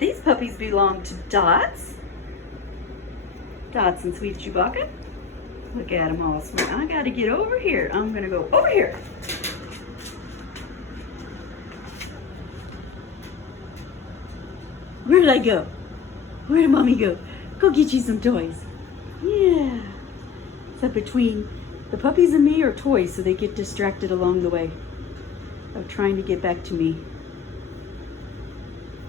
these puppies belong to Dots. Dots and Sweet Chewbacca. Look at them all smart. I gotta get over here. I'm gonna go over here. Where did I go? Where did mommy go? Go get you some toys. Yeah. So between the puppies and me are toys, so they get distracted along the way of trying to get back to me.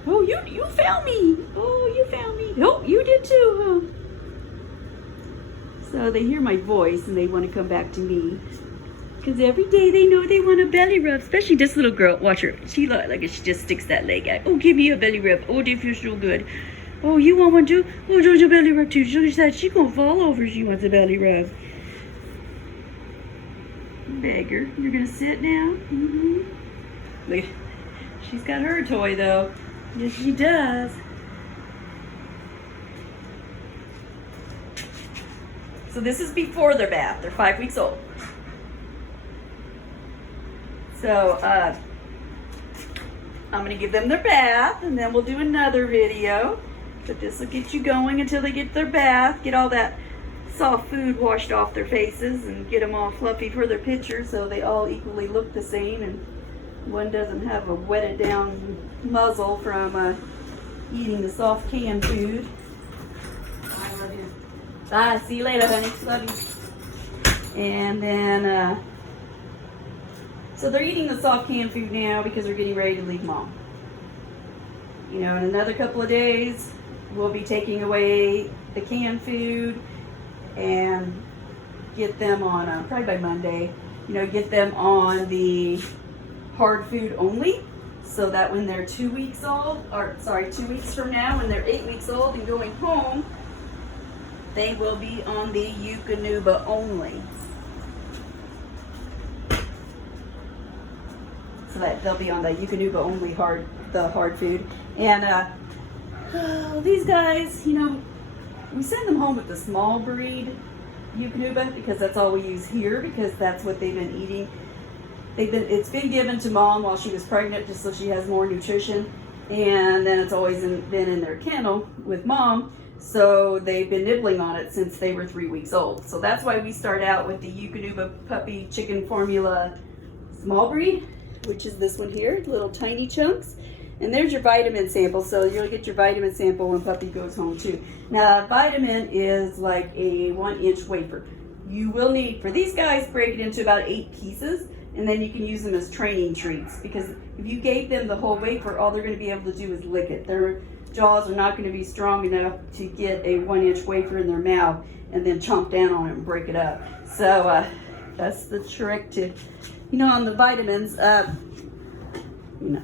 Oh, you found me. Oh, you found me. Oh, you did too, huh? So they hear my voice and they want to come back to me. Because every day they know they want a belly rub, especially this little girl. Watch her. She looks like she just sticks that leg out. Oh, give me a belly rub. Oh, they feel so good. Oh, you want one too? Oh, Georgia belly rub too. She said she's going to fall over if she wants a belly rub. Beggar. You're going to sit now? Mm-hmm. Look, she's got her toy though. Yes, she does. So this is before their bath. They're 5 weeks old. So I'm going to give them their bath, and then we'll do another video. But this will get you going until they get their bath, get all that soft food washed off their faces, and get them all fluffy for their pictures so they all equally look the same, and one doesn't have a wetted down muzzle from eating the soft canned food. I love you. Bye. See you later, honey. Love you. And then, so they're eating the soft canned food now because they're getting ready to leave mom. You know, in another couple of days, we'll be taking away the canned food and get them on, probably by Monday, you know, get them on the hard food only, so that when they're 2 weeks old, or sorry, 2 weeks from now, when they're 8 weeks old and going home, they will be on the Eukanuba only. So that they'll be on the Eukanuba only the hard food. And these guys, you know, we send them home with the small breed Eukanuba because that's all we use here, because that's what they've been eating. It's been given to mom while she was pregnant just so she has more nutrition, and then it's always been in their kennel with mom, so they've been nibbling on it since they were 3 weeks old. So that's why we start out with the Eukanuba puppy chicken formula small breed, which is this one here, little tiny chunks. And there's your vitamin sample, so you'll get your vitamin sample when puppy goes home too. Now, vitamin is like a 1-inch wafer. You will need, for these guys, break it into about 8 pieces, and then you can use them as training treats, because if you gave them the whole wafer, all they're going to be able to do is lick it. Their jaws are not going to be strong enough to get a 1-inch wafer in their mouth and then chomp down on it and break it up. So that's the trick to, you know, on the vitamins. You know,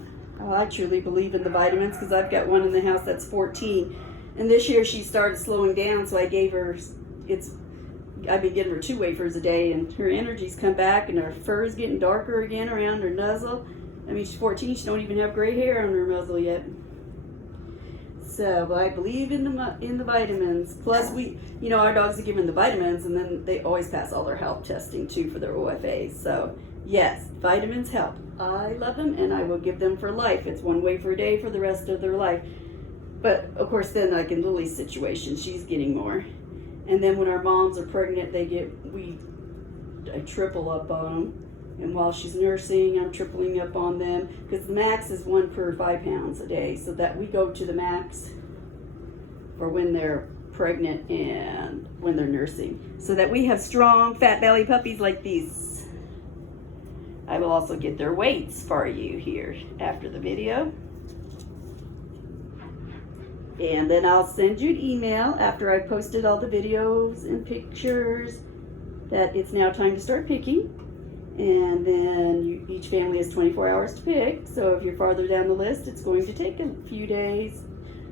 I truly believe in the vitamins because I've got one in the house that's 14, and this year she started slowing down, so I gave her, I've been giving her 2 wafers a day, and her energy's come back, and her fur is getting darker again around her muzzle. I mean, she's 14, she don't even have gray hair on her muzzle yet. So I believe in the vitamins. Plus, we, you know, our dogs are given the vitamins, and then they always pass all their health testing too for their OFAs. So yes, vitamins help. I love them, and I will give them for life. It's 1 wafer a day for the rest of their life. But of course, then like in Lily's situation, she's getting more. And then when our moms are pregnant, I triple up on them. And while she's nursing, I'm tripling up on them, because the max is 1 per 5 pounds a day. So that we go to the max for when they're pregnant and when they're nursing, so that we have strong fat belly puppies like these. I will also get their weights for you here after the video. And then I'll send you an email after I posted all the videos and pictures that it's now time to start picking. And then each family has 24 hours to pick. So if you're farther down the list, it's going to take a few days.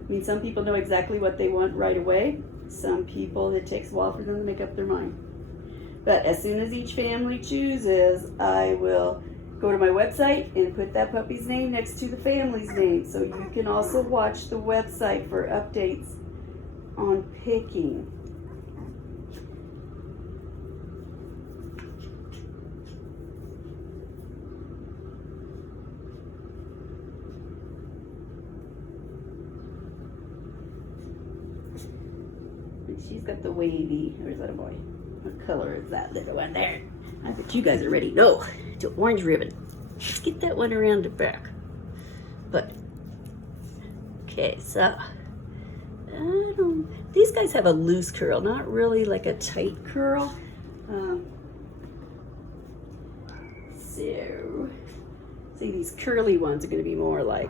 I mean, some people know exactly what they want right away. Some people, it takes a while for them to make up their mind. But as soon as each family chooses, I will go to my website and put that puppy's name next to the family's name. So you can also watch the website for updates on picking. She's got the wavy. Or is that a boy? What color is that little one there? I bet you guys are ready. No, to orange ribbon. Let's get that one around the back. But, okay, so, these guys have a loose curl, not really like a tight curl. So, see, these curly ones are going to be more like,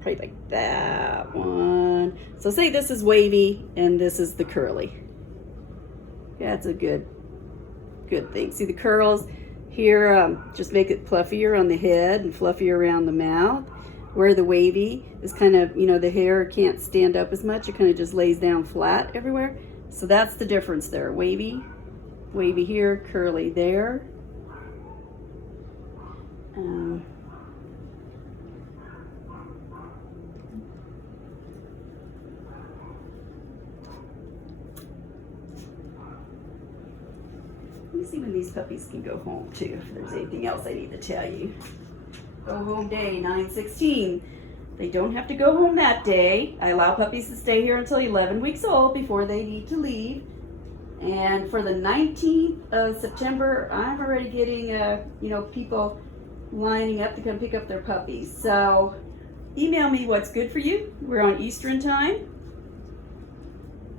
probably like that one. So say this is wavy and this is the curly. That's a good thing. See the curls here, just make it fluffier on the head and fluffier around the mouth. Where the wavy is kind of, you know, the hair can't stand up as much. It kind of just lays down flat everywhere. So that's the difference there. Wavy here, curly there. Let me see when these puppies can go home too, if there's anything else I need to tell you. Go home day, 9/16. They don't have to go home that day. I allow puppies to stay here until 11 weeks old before they need to leave. And for the 19th of September, I'm already getting, people lining up to come pick up their puppies. So email me what's good for you. We're on Eastern time.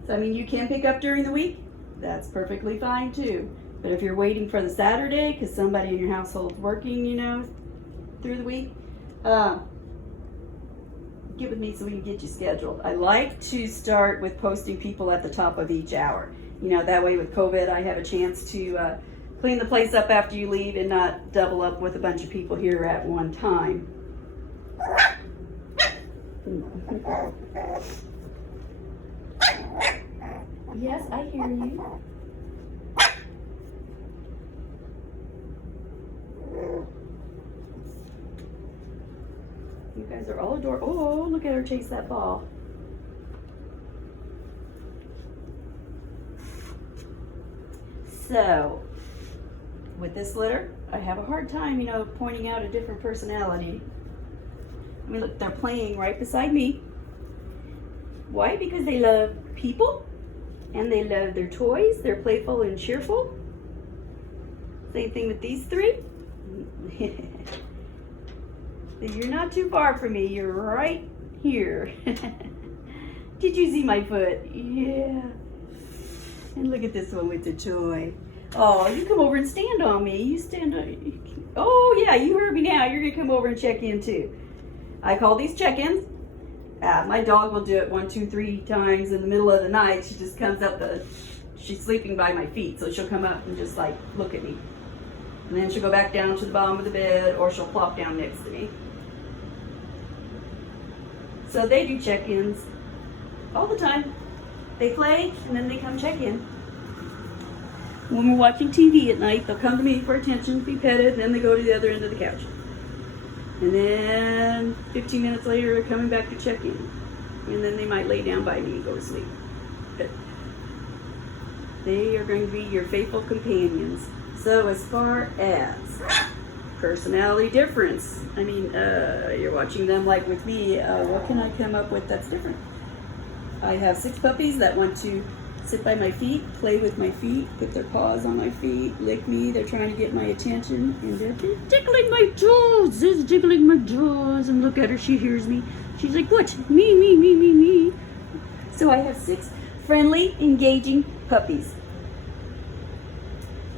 So, I mean, you can pick up during the week. That's perfectly fine too. But if you're waiting for the Saturday because somebody in your household's working, through the week, get with me so we can get you scheduled. I like to start with posting people at the top of each hour. That way with COVID, I have a chance to clean the place up after you leave and not double up with a bunch of people here at one time. Yes, I hear you. You guys are all adorable. Oh, look at her chase that ball. So, with this litter, I have a hard time, pointing out a different personality. I mean, look, they're playing right beside me. Why? Because they love people and they love their toys. They're playful and cheerful. Same thing with these three. You're not too far from me. You're right here. Did you see my foot? Yeah. And look at this one with the toy. Oh, you come over and stand on me. You stand on. Oh, yeah, you heard me now. You're going to come over and check in too. I call these check-ins. My dog will do it 1, 2, 3 times in the middle of the night. She just comes up she's sleeping by my feet, so she'll come up and just like look at me. And then she'll go back down to the bottom of the bed or she'll plop down next to me. So they do check-ins all the time. They play and then they come check in. When we're watching TV at night, they'll come to me for attention, be petted, and then they go to the other end of the couch. And then 15 minutes later, they're coming back to check in. And then they might lay down by me and go to sleep. But they are going to be your faithful companions. So as far as personality difference, I mean, you're watching them like with me, what can I come up with that's different? I have 6 puppies that want to sit by my feet, play with my feet, put their paws on my feet, lick me. They're trying to get my attention, and they're tickling my toes. This is tickling my toes, and look at her. She hears me. She's like, what? Me. So I have 6 friendly, engaging puppies.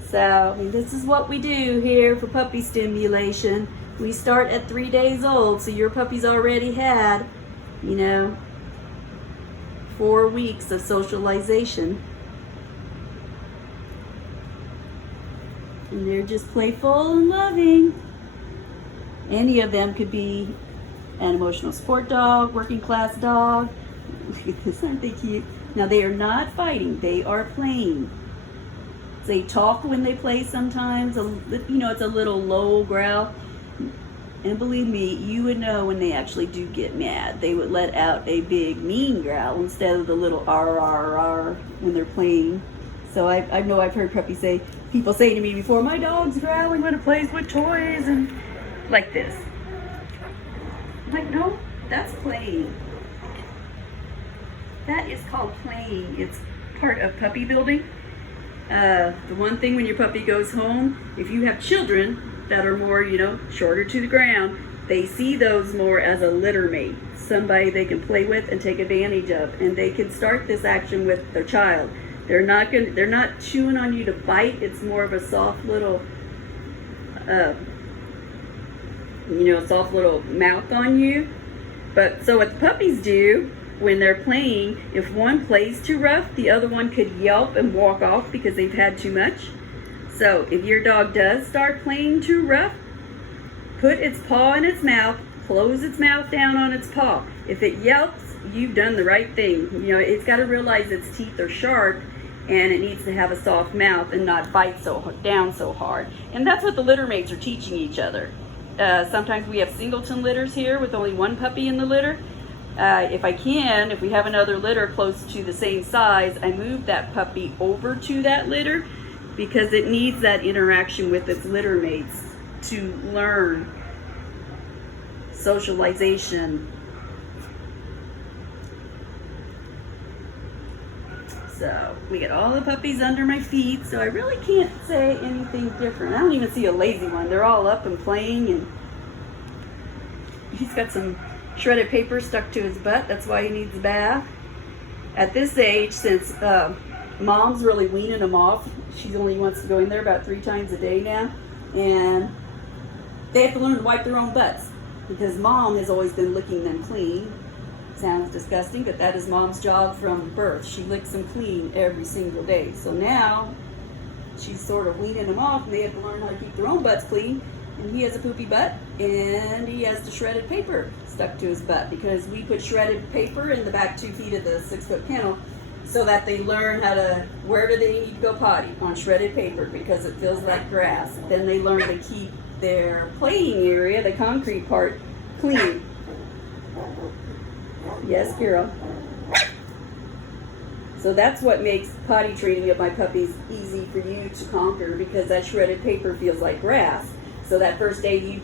So this is what we do here for puppy stimulation. We start at 3 days old, so your puppy's already had, 4 weeks of socialization. And they're just playful and loving. Any of them could be an emotional support dog, working class dog. Look at this, aren't they cute? Now they are not fighting, they are playing. They talk when they play sometimes, it's a little low growl. And believe me, you would know when they actually do get mad. They would let out a big mean growl instead of the little R when they're playing. So I know I've heard people say to me before, my dog's growling when it plays with toys and like this. I'm like, no, that's playing. that is called playing. It's part of puppy building. The one thing when your puppy goes home, if you have children that are more, shorter to the ground, they see those more as a litter mate, somebody they can play with and take advantage of, and they can start this action with their child. They're not chewing on you to bite. It's more of a soft little, soft little mouth on you. But so what the puppies do when they're playing, if one plays too rough, the other one could yelp and walk off because they've had too much. So if your dog does start playing too rough, put its paw in its mouth, close its mouth down on its paw. If it yelps, you've done the right thing. It's got to realize its teeth are sharp and it needs to have a soft mouth and not bite down so hard. And that's what the litter mates are teaching each other. Sometimes we have singleton litters here with only one puppy in the litter. If we have another litter close to the same size, I move that puppy over to that litter because it needs that interaction with its litter mates to learn socialization. So we get all the puppies under my feet, so I really can't say anything different. I don't even see a lazy one. They're all up and playing, and he's got some shredded paper stuck to his butt. That's why he needs a bath. At this age, since mom's really weaning him off, she only wants to go in there about 3 times a day now, and they have to learn to wipe their own butts because mom has always been licking them clean. Sounds disgusting, but that is mom's job from birth. She licks them clean every single day. So now she's sort of weaning them off, and they have to learn how to keep their own butts clean. And he has a poopy butt, and he has the shredded paper stuck to his butt because we put shredded paper in the back 2 feet of the 6-foot kennel so that they learn where do they need to go potty on shredded paper because it feels like grass. Then they learn to keep their playing area, the concrete part, clean. Yes, Carol. So that's what makes potty training of my puppies easy for you to conquer because that shredded paper feels like grass. So that first day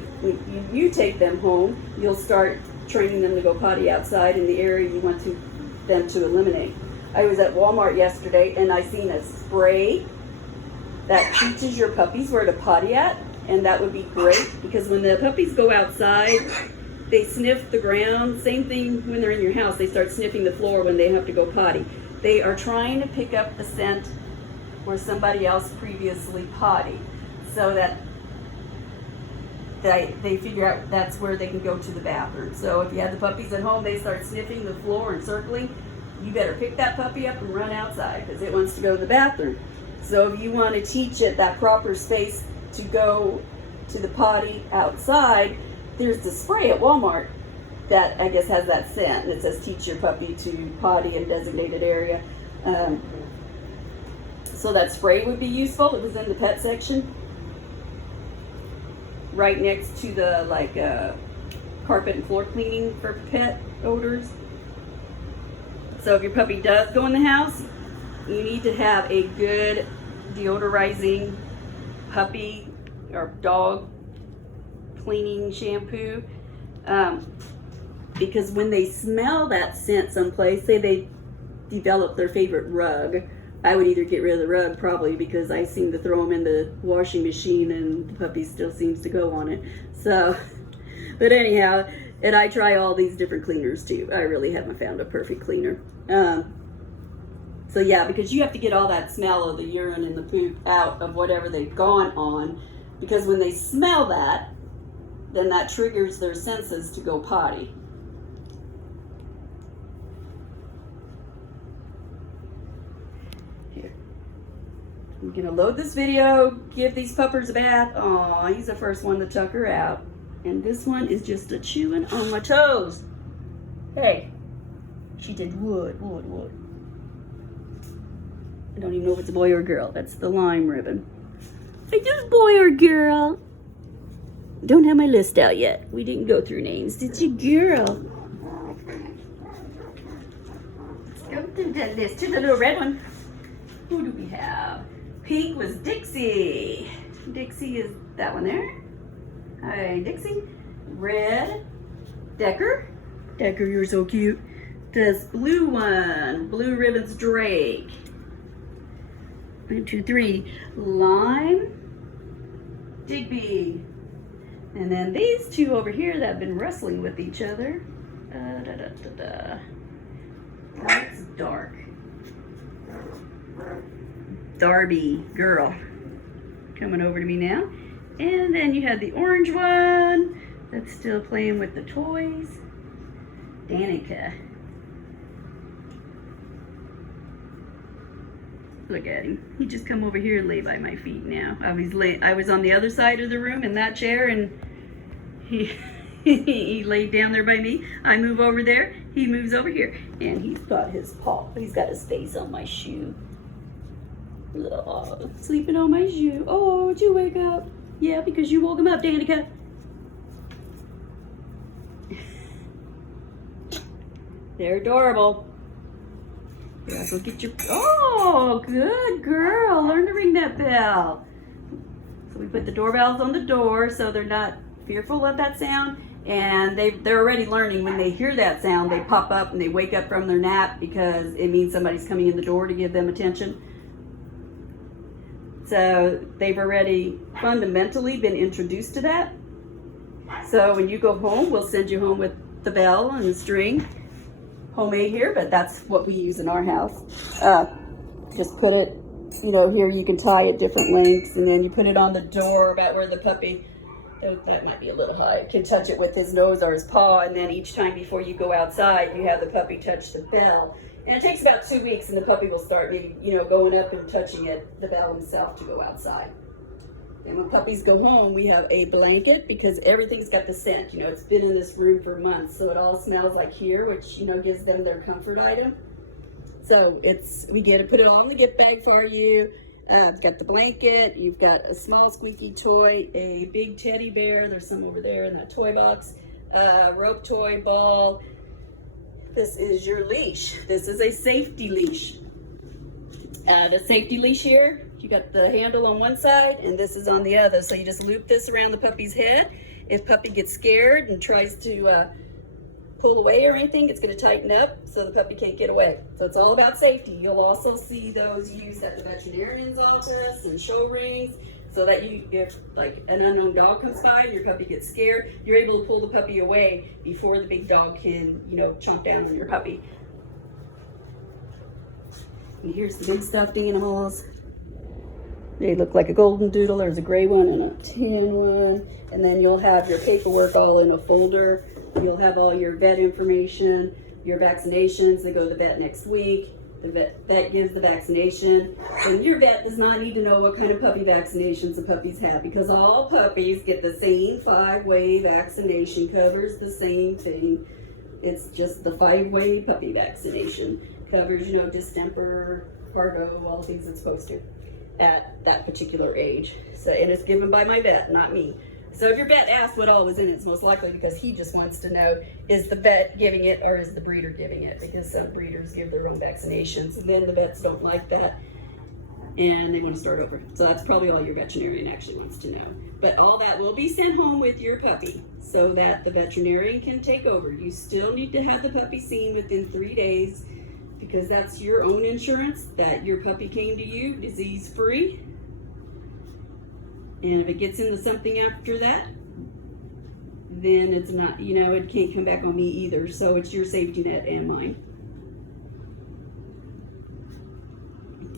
you take them home, you'll start training them to go potty outside in the area you want them to eliminate. I was at Walmart yesterday and I seen a spray that teaches your puppies where to potty at, and that would be great because when the puppies go outside, they sniff the ground. Same thing when they're in your house. They start sniffing the floor when they have to go potty. They are trying to pick up the scent where somebody else previously potty so that they figure out that's where they can go to the bathroom. So if you have the puppies at home, they start sniffing the floor and circling, you better pick that puppy up and run outside because it wants to go to the bathroom. So if you want to teach it that proper space to go to the potty outside, there's the spray at Walmart that I guess has that scent, and it says teach your puppy to potty in a designated area. So that spray would be useful. It was in the pet section, right next to the carpet and floor cleaning for pet odors. So if your puppy does go in the house, you need to have a good deodorizing puppy or dog cleaning shampoo, because when they smell that scent someplace, say they develop their favorite rug, I would either get rid of the rug probably because I seem to throw them in the washing machine and the puppy still seems to go on it. So, but anyhow, and I try all these different cleaners too. I really haven't found a perfect cleaner. So yeah, because you have to get all that smell of the urine and the poop out of whatever they've gone on, because when they smell that, then that triggers their senses to go potty. Here. I'm gonna load this video, give these puppers a bath. Aw, he's the first one to tuck her out. And this one is just a chewing on my toes. Hey, she did wood. I don't even know if it's a boy or a girl. That's the lime ribbon. Is this boy or girl? Don't have my list out yet. We didn't go through names. Did you, girl? Let's go through the list. Here's the little red one. Who do we have? Pink was Dixie. Dixie is that one there. Hi, Dixie. Red, Decker. Decker, you're so cute. This blue one, Blue Ribbons Drake. 1, 2, 3, Lime, Digby. And then these two over here that have been wrestling with each other. That's dark. Darby girl coming over to me now. And then you have the orange one that's still playing with the toys. Danica. Look at him. He just come over here and lay by my feet now. I was on the other side of the room in that chair, and he he laid down there by me. I move over there. He moves over here, and he's got his paw. He's got his face on my shoe. Oh, sleeping on my shoe. Oh, did you wake up? Yeah, because you woke him up, Danica. They're adorable. Yeah, go get your, oh, good girl. Learn to ring that bell. So we put the doorbells on the door so they're not fearful of that sound. And they're already learning when they hear that sound, they pop up and they wake up from their nap because it means somebody's coming in the door to give them attention. So they've already fundamentally been introduced to that. So when you go home, we'll send you home with the bell and the string. Homemade here, but that's what we use in our house. Just put it, you know, here you can tie it different lengths, and then you put it on the door about where the puppy, that might be a little high, can touch it with his nose or his paw, and then each time before you go outside, you have the puppy touch the bell. And it takes about 2 weeks, and the puppy will start maybe, you know, going up and touching the bell himself to go outside. And when puppies go home, we have a blanket because everything's got the scent. You know, it's been in this room for months, so it all smells like here, which, you know, gives them their comfort item. So we get to put it all in the gift bag for you. It's got the blanket. You've got a small squeaky toy, a big teddy bear. There's some over there in that toy box. Rope toy, ball. This is your leash. This is a safety leash. The safety leash here, you got the handle on one side and this is on the other. So you just loop this around the puppy's head. If puppy gets scared and tries to pull away or anything, it's going to tighten up so the puppy can't get away. So it's all about safety. You'll also see those used at the veterinarian's office and show rings, so that if like an unknown dog comes by and your puppy gets scared, you're able to pull the puppy away before the big dog can, you know, chomp down on your puppy. And here's the big stuffed animals. They look like a golden doodle. There's a gray one and a tan one. And then you'll have your paperwork all in a folder. You'll have all your vet information, your vaccinations. They go to the vet next week. The vet gives the vaccination. And your vet does not need to know what kind of puppy vaccinations the puppies have, because all puppies get the same 5-way vaccination, covers the same thing. It's just the 5-way puppy vaccination. Covers, you know, distemper, parvo, all the things it's supposed to at that particular age. So, and it's given by my vet, not me. So if your vet asks what all was in it, it's most likely because he just wants to know, is the vet giving it or is the breeder giving it? Because some breeders give their own vaccinations, and then the vets don't like that and they want to start over. So that's probably all your veterinarian actually wants to know. But all that will be sent home with your puppy so that the veterinarian can take over. You still need to have the puppy seen within 3 days, because that's your own insurance that your puppy came to you disease-free. And if it gets into something after that, then it's not, you know, it can't come back on me either. So it's your safety net and mine.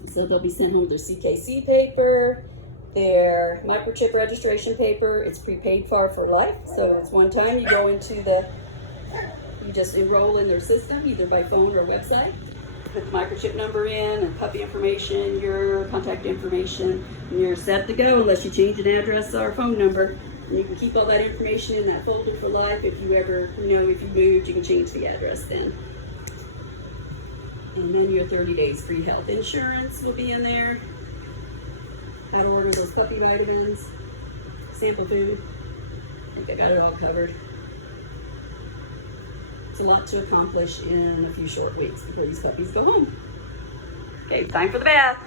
So they'll be sent home their CKC paper, their microchip registration paper. It's prepaid for life. So it's one time you go into you just enroll in their system, either by phone or website. Put the microchip number in and puppy information, your contact information, and you're set to go unless you change an address or phone number. And you can keep all that information in that folder for life. If you ever, you know, if you moved, you can change the address then. And then your 30 days free health insurance will be in there. How to order those puppy vitamins, sample food. I think I got it all covered. It's a lot to accomplish in a few short weeks before these puppies go home. Okay, time for the bath.